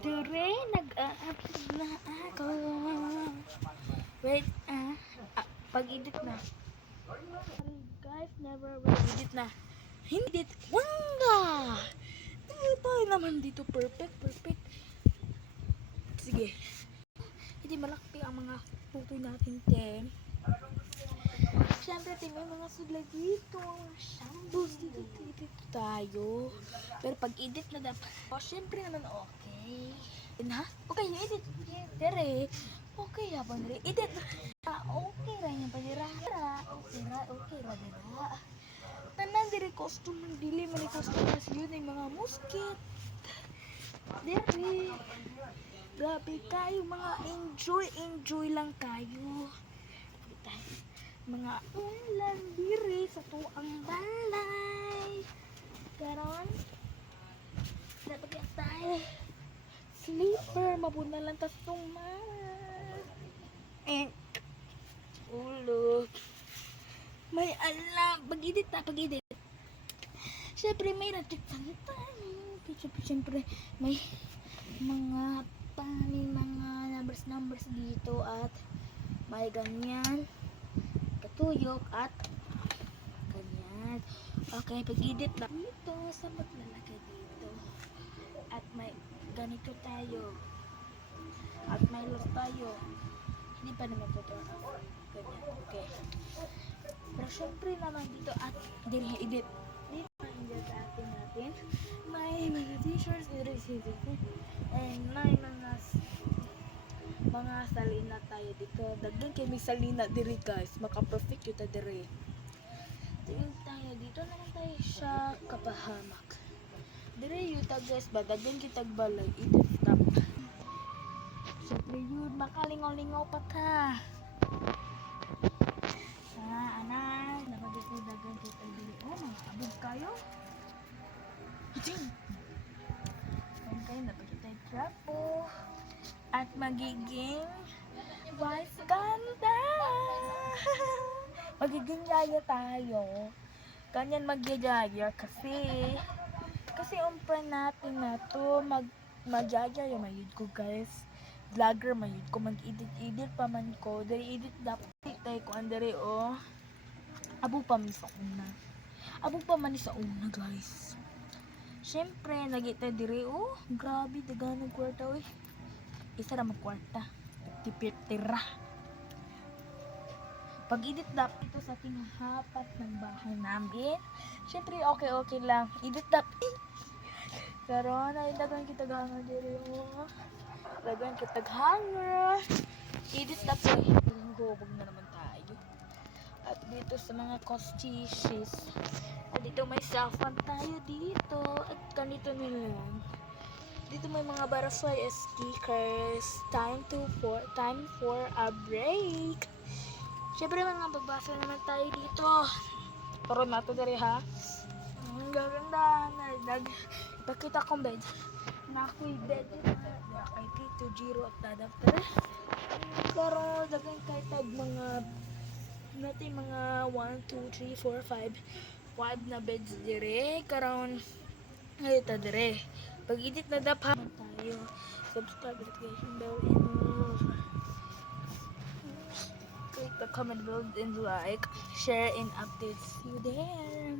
Ture, nag-upload na ako. Wait, pag-edit na. Sorry guys, never edit na. Hindi, wanga! Tayo naman dito, perfect. Sige. Hindi malaki ang mga photo natin, te. Siyempre, te, may mga sudla dito. Shambles dito tayo. Pero pag-edit na dapat. Siyempre naman okay. Na? Okay, edit. Tere, okay habang edit. Okay ra yan pagira. Okay ra dira. Tanan diri costume ng dili man costume as yun ay mga musket. Diri. Grabe kayo mga enjoy lang kayo. Mga ulan diri sa tuang balay. Karon dapat tayo sleeper mabuna lang ta suman. Ulo. May alam pag-edit. Siyempre may siyempre may mga mga numbers dito at may ganyan katuyok at ganyan. Okay, pag-edit na dito sa maglalagay dito at may ganito tayo at may loss tayo. Hindi pa naman ito ganyan. Okay, pero syempre naman dito at dili edit dito ang sa atin may mga t-shirts and may mga salina tayo dito. Dagdag kay may salina diri guys, maka-perfect yun ta diri. Tingin tayo dito naman tayo sa kapahamak diri yuta guys, badagdan kitag balay edit stop. Syempre yun, makalingaw-lingaw pa ka. Anak, napagdagan kita dili. Oh, abog kayo. Okay, napagkita trapo at magiging vice ganda. Magiging yaya tayo. Ganyan magyayaya kasi umpra natin na to magyayaya mayud ko guys. Vlogger mayud ko mag-edit pa man ko. Dari edit dapat tay ko andere oh. Abo pa man sa una guys. Syempre nagita diri oh. Grabe daganong kwarta oy. Isa ra magkwarta. Tipitira. Pag-edit dapat ito sa kinahapat ng bahay namin. Syempre okay lang. Edit dapat. Karon ay dagan kita ganger diri oh. Dagan kita ganger. Edit dapat. Hubog na naman tayo. At dito sa mga costiches. Dito may saffron tayo dito. At ganito nilang. Dito may mga butterfly stickers. Time for a break. Siyempre mga babasa naman tayo dito. Pero nato dari ha. Ang gaganda. Ipakita kong bed. Nakoy bed. Kay Tito Jiro at Dadapter. Pero dagan kay tag mga natin mga 1, 2, 3, 4, 5 na beds dire. Karon ito dire. Pag-edit na dapat tayo. Subscribe, notification bell, and click the comment bell and like, share, and updates you there.